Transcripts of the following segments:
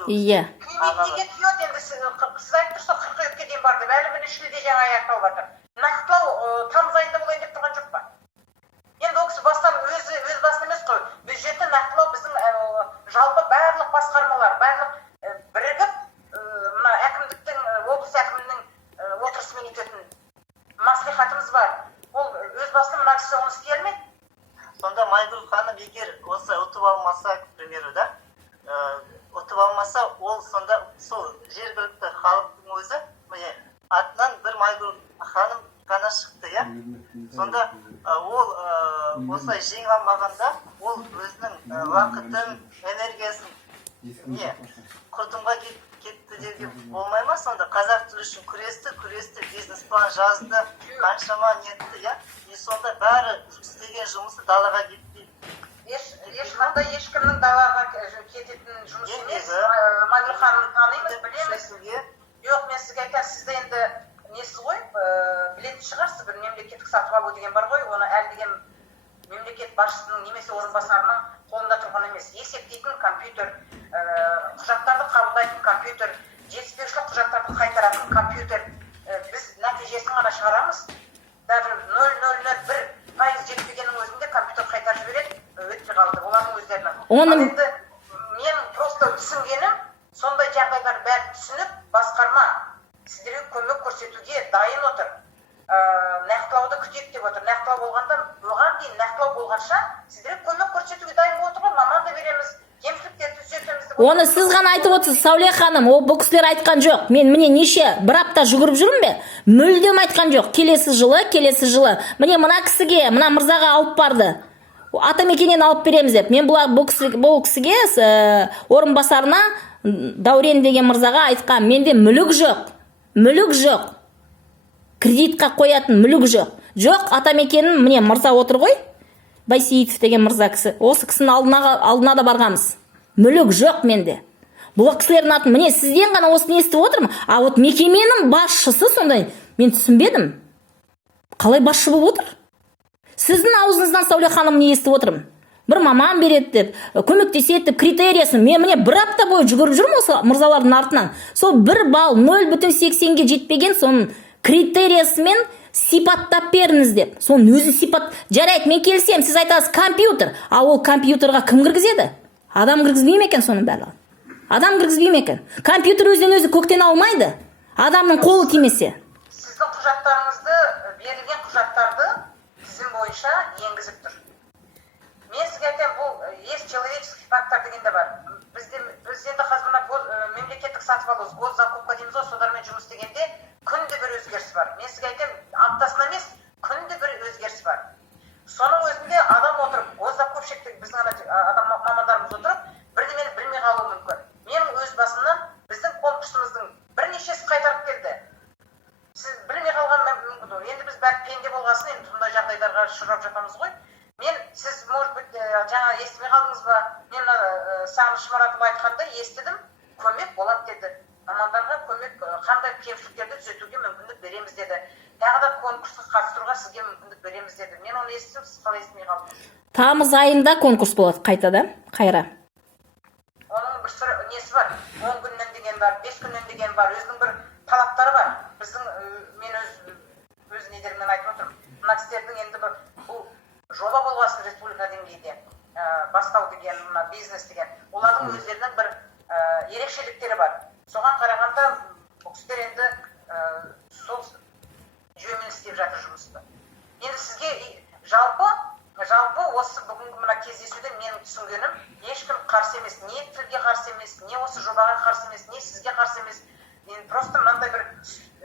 қою. Иә. Неге түйеді енді сіз айтып тұрсыз қыркүйекке дейін бар деп, әлі міне шілде жаңа аяқталып жатыр. Нақтылау тамыз айында болайын деп тұрған жоқ па? Енді ол кісі бастан өз басын емес қой. Бюджетті нақтылау біздің жалпы барлық басқармалар, барлық бірігіп, мына әкімдіктің, облыс әкімінің отырысымен өтетін маслихатымыз бар. Ол өз басында мына кісі оны істей алмайды. Сонда Майгүл ханым егер осы ұтып алмаса, к примеру, да, ұтып алмаса, ол сонда сол жергілікті халықтың өзі атынан бір Майгүл ханым ғана шықты, иә? Сонда ол осылай жеңе алмағанда, ол өзінің уақытын, энергиясын құрдымға кетті деуге болмай ма? Сонда қазақ тілі үшін күресті, бизнес-план жазды, қаншама нетті, иә? И сонда бәрі істеген жұмысы далаға кетпейді. Ешқандай ешкімнің далаға кететін жұмыс емес. Майгүл ханымды танимыз, білеміз. Жоқ, мен сізге айтам, сізді енді несіз ғой, білетін шығарсыз, бір мемлекеттік сатып алу деген бар ғой, оны әлі деген мемлекет басшысының немесе орынбасарының қолында тұрған емес. Есептейтін компьютер, құжаттарды қабылдайтын компьютер, жетіспеушілік құжаттарды қайтаратын компьютер. Біз нәтижесін ғана шығарамыз. Даже 0,001% жетпегеннің өзінде компьютер қайтарып жібереді, өтпей қалды, олардың өздерінің. Мен просто түсінгенім, сондай жағдайлар бәрін түсініп, басқарма сіздерге көмек көрсетуге дайын отыр. Нақтылауды күтейік деп отыр. Нақтылау болғанда, оған дейін нақтылау болғанша сіздерге көмек көрсетуге дайын отыр ғой, маман да береміз, кемшіліктерді түзетеміз деп. Оны сіз ғана айтып отырсыз, Сәуле ханым, ол бұл кісілер айтқан жоқ. Мен міне неше бір апта жүгіріп жүрмін бе? Мүлдем айтқан жоқ. Келесі жылы. Міне мына кісіге, мына мырзаға алып барды. Атамекеннен алып береміз деп. Мен бұл кісіге орынбасарына Дәурен деген мырзаға айтқан, менде мүлік жоқ. Кредитқа қоятын мүлік жоқ. Жоқ, атамекенін міне мырза отыр ғой. Байсейітов деген мырза кісі. Осы кісінің алдына да барғамыз. Мүлік жоқ менде. Бұл кісілердің атын міне сізден ғана осыны естіп отырмын. А вот мекеменің басшысы сондай, мен түсінбедім. Қалай басшы болып отыр? Сіздің аузыңыздан, Сәуле ханым, не естіп отырмын? Бір маман береді деп, көмектеседі деп, критериясын. Мен міне бір апта бойы жүгіріп жүрмін осы мырзалардың артынан. Сол 1 балл 0,80-ге жетпеген соның критериясымен сипаттап беріңіз деп. Соның өзі сипат. Жарайды, мен келсем, сіз айтасыз компьютер. А ол компьютерға кім кіргізеді? Адам кіргізбей ме екен соның барлығын? Адам кіргізбей ме екен? Компьютер өзінен өзі көктен алмайды. Адамның қолы тимесе. Сіздің құжаттарыңызды, берілген құжаттарды тізім бойынша енгізіп тұр. Мен сізге айтайын, бұл есть человеческий фактор деген де бар. Бізде қазір мемлекеттік сатып алу, госзакупка дейміз ғой, солармен жұмыс істегенде күнде бір өзгеріс бар. Мен сізге айтайын, аптасына емес, күнде бір өзгеріс бар. Соның өзінде адам отырып, госзакупщик біздің адам мамандарымыз отырып, бірдемені білмей қалуы мүмкін. Мен өз басымнан біздің конкурсымыздың бірнешесі қайтарып келді. Сіз білмей қалған мүмкін. Енді біз бәрі пенде болғасын, енді бұндай жағдайларға ұшырап жатамыз ғой. Мен, сіз, может быть, жаңа естімей қалдыңыз ба? Мен Сағыныш Маратова айтқанда естідім, көмек болады деді. Мамандарға көмек, қандай кемшіліктерді түзетуге мүмкіндік береміз деді. Тағы да конкурсқа қатыстыруға сізге мүмкіндік береміз деді. Мен оны естідім, сіз қалай естімей қалдыңыз? Тамыз айында конкурс болады қайтада, қайра. Оның бір сұры несі бар? 10 күннен деген бар, 5 күннен деген бар, өзінің бір талаптары бар. Мен өз недерімнен айтып отырмын. Мына кісілердің енді бұл жоба болғасын республика деңгейде, бастау деген, бизнес деген, олардың өздерінің бір ерекшеліктері бар. Соған қарағанда бұл кісілер енді сол жүйемен істеп жатыр жұмысты. Енді сізге жалпы осы бүгінгі мына кездесуде менің түсінгенім, ешкім қарсы емес, не тілге қарсы емес, не осы жобаға қарсы емес, не сізге қарсы емес. Енді просто мынандай бір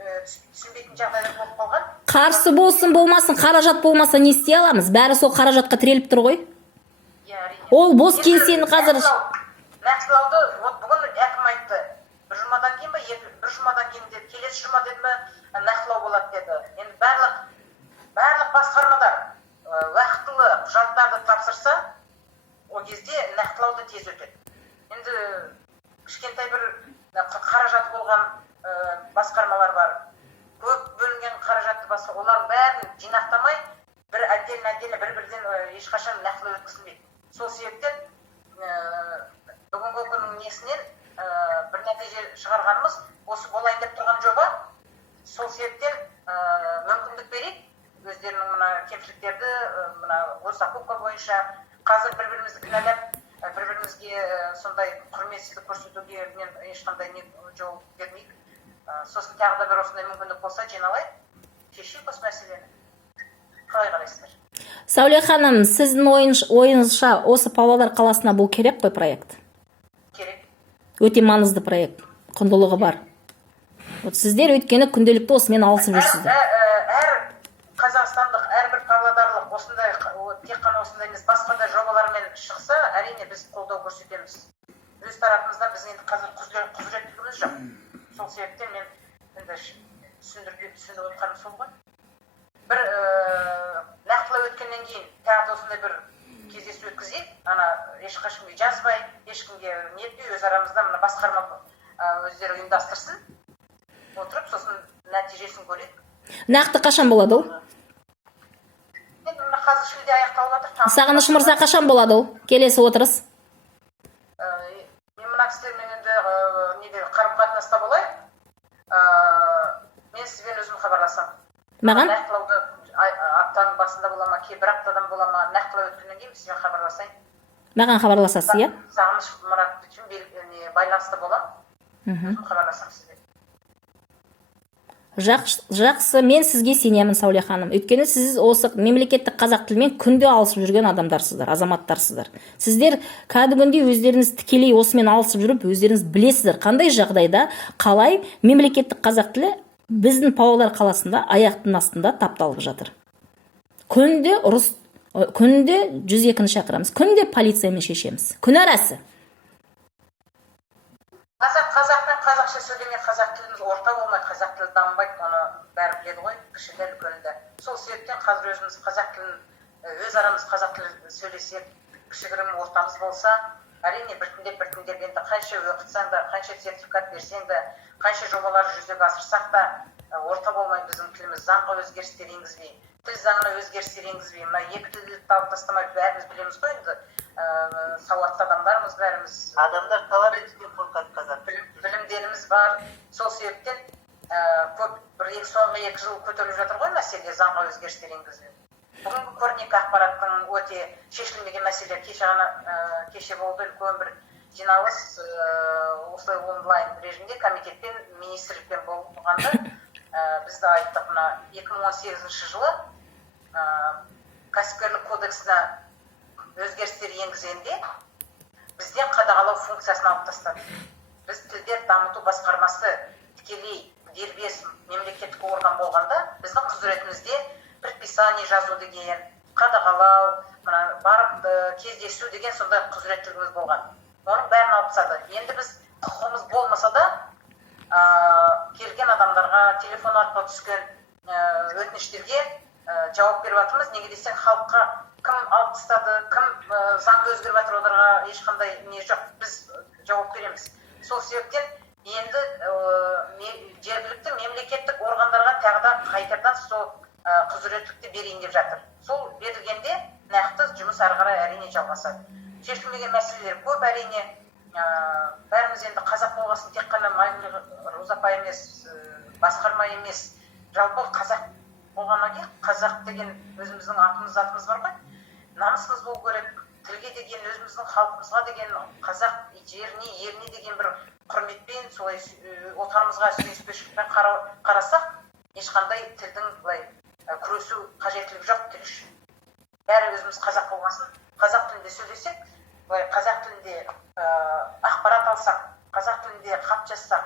түсінбейтін жағдайлар болып қалған. Қарсы болсын болмасын, қаражат болмаса не істей аламыз? Бәрі сол қаражатқа тіреліп тұр ғой. Ол бос кеңсені қазір. Нақтылауды бүгін әкім айтты. Бір жұмадан кейін деді, келесі жұма деді ме, нақтылау болады деді. Енді барлық басқармадар уақытылы құжаттарды тапсырса, ол кезде нақтылауды тез өтеді. Енді кішкентай бір қаражат болған басқармалар бар. Көп бөлінген қаражатты басқа, олар бәрін жинақтамай, бір отдельно бір-бірден ешқашан нақтылау өткізілмейді. Сол себептен бүгінгі күннің несінен кемшіліктерді мына госзакупка бойынша қазір бір-бірімізді кінәлап бір-бірімізге сондай құрметсіздік көрсетуге мен ешқандай жол бермейік. Сосын тағы да бір осындай мүмкіндік болса жиналайық, шешейік осы мәселені. Қалай қарайсыздар? Сәуле ханым, сіздің ойыңызша осы Павлодар қаласына бұл керек қой проект? Керек. Өте маңызды проект, құндылығы бар. Сіздер өйткені күнделікті осымен алысып жүрсіздер. Әр қазақстандық, әрбір павлодарлық осындай, тек қана осындай емес, басқа да жобалармен шықса, әрине біз қолдау көрсетеміз. Өз тарапымыздан біз енді қазір құзыреттілігіміз жоқ. Сол себептен мен енді түсіндіріп отырғаным сол ғой. Бір нақтылай өткеннен кейін тағы да осындай бір кездесу өткізейік. Ана ешқашкімге жазбай, ешкімге нетпей, өз арамызда мына басқарма өздері ұйымдастырсын. Отырып, сосын нәтижесін көрейік. Нақты қашан болады ол? Енді мына қазір шілде аяқталып жатыр. Сағыныш мырза, қашан болады ол? Келесі отырыс? Мен мына кісілермен енді қарым-қатынаста болайын. Мен сізбен өзім хабарласам. Маған? Нақтылауды аптаның басында бола ма, бір аптадан бола ма, нақтылау өткеннен кейін сізбен хабарласайын. Маған хабарласасыз, иә? Сағыныш Мұрат үшін байланысты боламын. Өзім хабарласам сізбен. Жақсы, мен сізге сенемін, Сәуле ханым. Өйткені сіз осы мемлекеттік қазақ тілімен күнде алысып жүрген адамдарсыздар, азаматтарсыздар. Сіздер кәдімгідей өздеріңіз тікелей осымен алысып жүріп, өздеріңіз білесіздер, қандай жағдайда, қалай мемлекеттік қазақ тілі біздің Павлодар қаласында аяқтың астында тапталып жатыр. Күнде 102-ні шақырамыз, күнде полициямен шешеміз. Күн арасы. Қазақпен қазақша сөйлемей, қазақ тіліміз орта болмайды, қазақ тілі дамымайды, оны бәрі біледі ғой, кішінде үлкенінде. Сол себептен қазір өзіміз қазақ тілін, өз арамыз қазақ тілі сөйлесек, кішігірім ортамыз болса, әрине біртіндеп енді қанша оқытсаң да, қанша сертификат берсең де, қанша жобалар жүзеге асырсақ та, орта болмай біздің тіліміз заңға өзгерістер енгізбей, тіл заңына өзгерістер енгізбей, мына екі тілді алып тастамай, бәріміз білеміз ғой енді, сауатты адамдармыз бәріміз. Адамдар талап етуге қорқады қазақ. Білімдеріміз бар. Сол себептен соңғы 2 жыл көтеріліп жатыр ғой мәселе заңға өзгерістер енгізу. Бүгінгі көрнекі ақпараттың өте шешілмеген мәселе. Кеше болды үлкен бір жиналыс осылай онлайн режимде комитетпен, министрлікпен болғанда бізді айттық, мына 2018 жылы кәсіпкерлік кодексіне өзгерістер енгізгенде бізден қадағалау функциясын алып тастады. Біз тілдер дамыту басқармасы тікелей дербес мемлекеттік орган болғанда біздің құзыретімізде предписание жазу деген, қадағалау, барып кездесу деген сондай құзыреттілігіміз болған. Оның бәрін алып тастады. Енді біз құқығымыз болмаса да келген адамдарға телефон арқылы түскен өтініштерге жауап беріп жатырмыз. Неге десең, халыққа кім алып тастады, кім заңды өзгеріп жатыр, оларға ешқандай не жоқ. Біз жауап береміз. Сол себептен енді жергілікті мемлекеттік органдарға тағы да қайтадан сол құзыреттілікті берейін деп жатыр. Сол берілгенде нақты жұмыс ары қарай әрине жалғасады. Шешілмеген мәселелер көп әрине. Бәріміз енді қазақ болғасын, тек қана Майгүл Розапа емес, басқарма емес, жалпы қазақ болғаннан кейін қазақ деген өзіміздің атымыз бар ғой. Намысымыз болу керек. Тілге деген, өзіміздің халқымызға деген, қазақ жеріне, еліне деген бір құрметпен, солай отанымызға сүйіспеншілікпен қарасақ, ешқандай тілдің былай күресу қажеттілігі жоқ тіл үшін. Бәрі өзіміз қазақ болғасын, қазақ тілінде сөйлесек, қазақ тілінде ақпарат алсақ, қазақ тілінде хат жазсақ,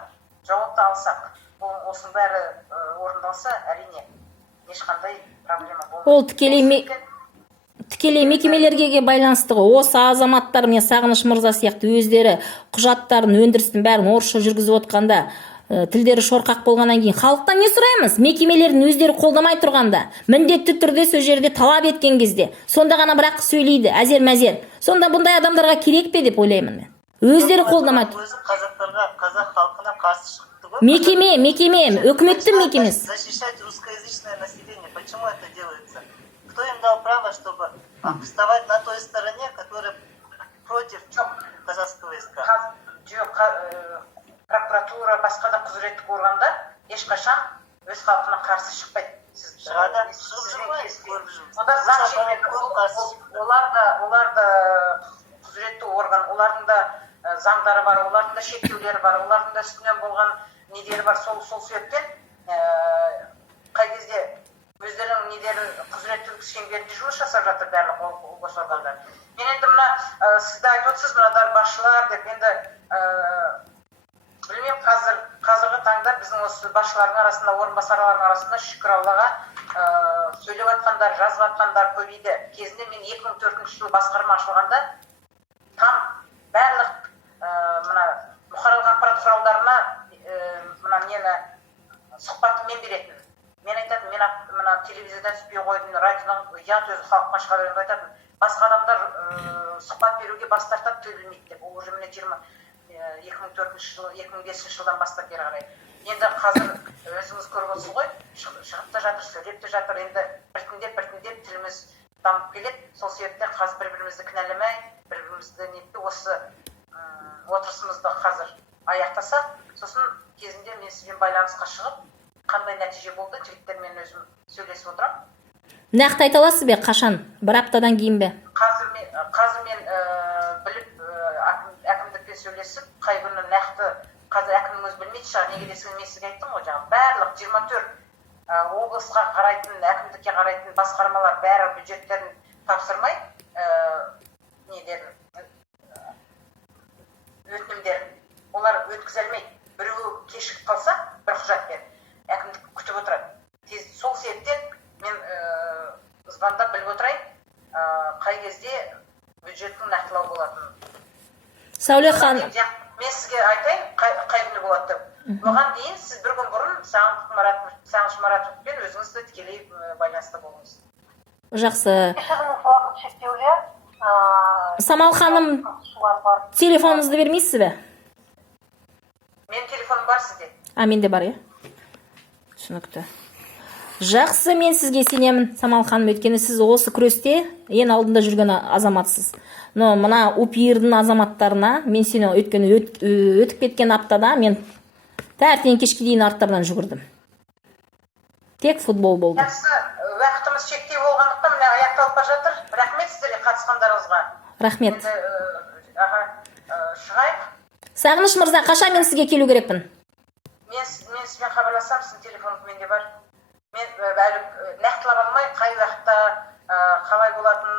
жауапты алсақ, осының бәрі орындалса, әрине ешқандай проблема болмайды. Ол тікелей мекемелерге байланысты ғой. Осы азаматтар, мен Сағыныш мырза сияқты өздері құжаттарын, өндірістің бәрін орысша жүргізіп отқанда, тілдері шорқақ болғаннан кейін халықтан не сұраймыз? Мекемелердің өздері қолдамай тұрғанда, міндетті түрде сол жерде талап еткен кезде, сонда ғана бірақ сөйлейді, әзер-мәзер. Сонда бұндай адамдарға керек пе деп ойлаймын мен. Өздері қолдамай тұр. Өзі қазақтарға, қазақ халқына қарсы шықты ғой. Мекеме, өкіметтің мекемесі. Защищать русскоязычное население. Почему это делается? Кто им дал право, чтобы вставать на той стороне, которая против казахского языка? Прокуратура, басқа да құзыреттік органдар ешқашан өз халқына қарсы шықпайды. шығады, шығып жүрміз, көріп жүрміз. Ода заң Мысалы, шеңберінде көп қарсы. олар да құзыретті орган, олардың да заңдары бар, олардың да шектеулері бар, олардың да үстінен болған недері бар. Сол себептен қай кезде өздерінің недері құзыреттілік шеңберінде жұмыс жасап жатыр барлық облыс органдары. Мен енді мына сізді айтып отырсыз, мынадар басшылар деп, енді білмеймін, қазіргі таңда біздің осы басшылардың арасында, орынбасарлардың арасында, шүкір Аллаға, сөйлеп жатқандар, жазып жатқандар көбейді. Кезінде мен 2004 жылы басқарма ашылғанда там барлық мына бұқаралық ақпарат құралдарына мына нені сұхбатты мен беретін. Мен айтатын, мен мына телевизордан түспей қойдым, радиодан ұят өзі халыққа шыға бергенде айтатын, басқа адамдар сұхбат беруге бас тартады, төлемейді деп. Ол уже міне 2004 жылы, 2005 жылдан бастап бері қарай. Енді қазір өзіңіз көріп отырсыз ғой, шығып та жатыр, сөйлеп те жатыр. Енді біртіндеп тіліміз дамып келеді. Сол себептен қазір бір-бірімізді кінәламай, бір-бірімізді нетпей, осы отырысымызды қазір аяқтасақ, сосын кезінде мен сізбен байланысқа шығып, қандай нәтиже болды, жігіттермен өзім сөйлесіп отырамын. Нақты айта аласыз бе, қашан? Бір аптадан кейін бе? Қазір мен біліп әкімдікпен сөйлесіп, қай күні нақты, қазір әкімнің өзі білмейді шығар, неге десеңіз мен сізге айттым ғой, жаңағы барлық 24 облысқа қарайтын, әкімдікке қарайтын басқармалар бәрі бюджеттерін тапсырмай, өтінімдерін олар өткізе алмайды. Біреуі кешігіп қалса, бір құжатпен әкімдік күтіп отырады. Сол себептен мен звондап біліп отырайын, қай кезде бюджеттің нақтылау болатынын. Сәуле ханым, Мен сізге айтайын, қай күні болады деп. Оған дейін сіз бір күн бұрын Сағыныш Маратовпен өзіңізді тікелей байланыста болыңыз. жақсы. Уақыт шектеулі. Самал ханым, телефоныңызды бермейсіз бе? Менің телефоным бар сізде. Менде бар, иә? Түсінікті. Жақсы, мен сізге сенемін, Самал ханым, өйткені сіз осы күресте ең алдында жүрген азаматсыз. Но мына УПИР-дің азаматтарына мен сені өткені өтіп кеткен аптада мен таңертең кешке дейін арттарынан жүгірдім. Тек футбол болды. Жақсы, уақытымыз шектеу болғандықтан міне аяқталып бара жатыр. Рахмет сіздерге қатысқандарыңызға. Рахмет. Енді шығайық. Сағыныш мырза, қашан мен сізге келу керекпін? Мен сізбен хабарласам, сіздің телефоныңыз менде бар. Мен әлі нақтылап алмай, қай уақытта қалай болатын,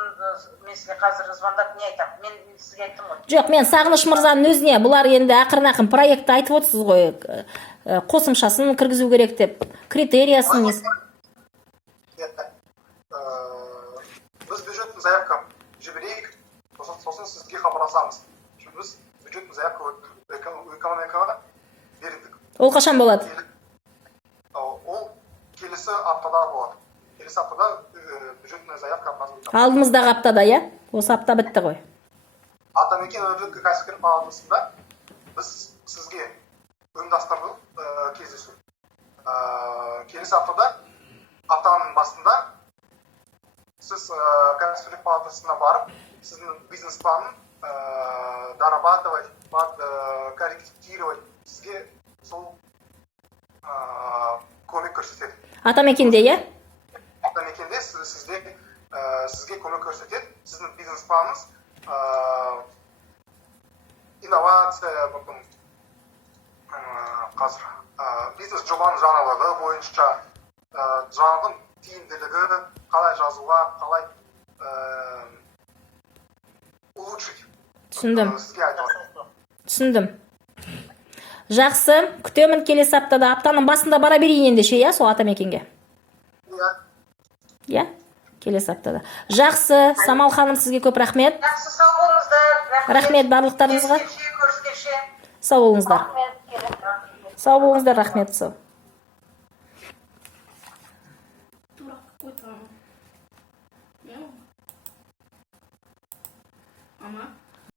мен сізге қазір звондап не айтамын. Мен сізге айттым ғой. Жоқ, мен Сағыныш мырзаның өзіне, бұлар енді ақырын проектті айтып отырсыз ғой, қосымшасын кіргізу керек деп, критериясын. Біз бюджеттің заявкам жіберейік, сосын сізге хабарласамыз. Біз бюджеттің заявка экономикаға бердік. Ол қашан болады? Ол келесі аптада болады. Келесі аптада бюджетная заявка Алдымыздағы аптада, иә? Осы апта бітті ғой. Атамекен өңірлік кәсіпкер палатасында біз сізге ұйымдастырдық кездесу. Келесі аптада, аптаның басында сіз кәсіпкерлік палатасына барып, сіздің бизнес планын дорабатывать, корректировать, сізге сол көмек көрсетеді. Атамекенде, иә? Атамекенде сізге көмек көрсетеді. Сіздің бизнес планыңыз инновация, қазір бизнес жобаның жаңалығы бойынша жаңалығын тиімділігі, қалай жазуға, қалай улучшить. Түсіндім. Сізге айтады. Түсіндім. Жақсы, күтемін келесі аптада. Аптаның басында бара берейін ендеше, иә, сол Атамекенге? Иә, келесі аптада. Жақсы, Самал ханым, сізге көп рахмет. Жақсы, сау болыңыздар. Рахмет барлықтарыңызға. Көріскенше. Сау болыңыздар. Сау болыңыздар, рахмет. Сау. Ама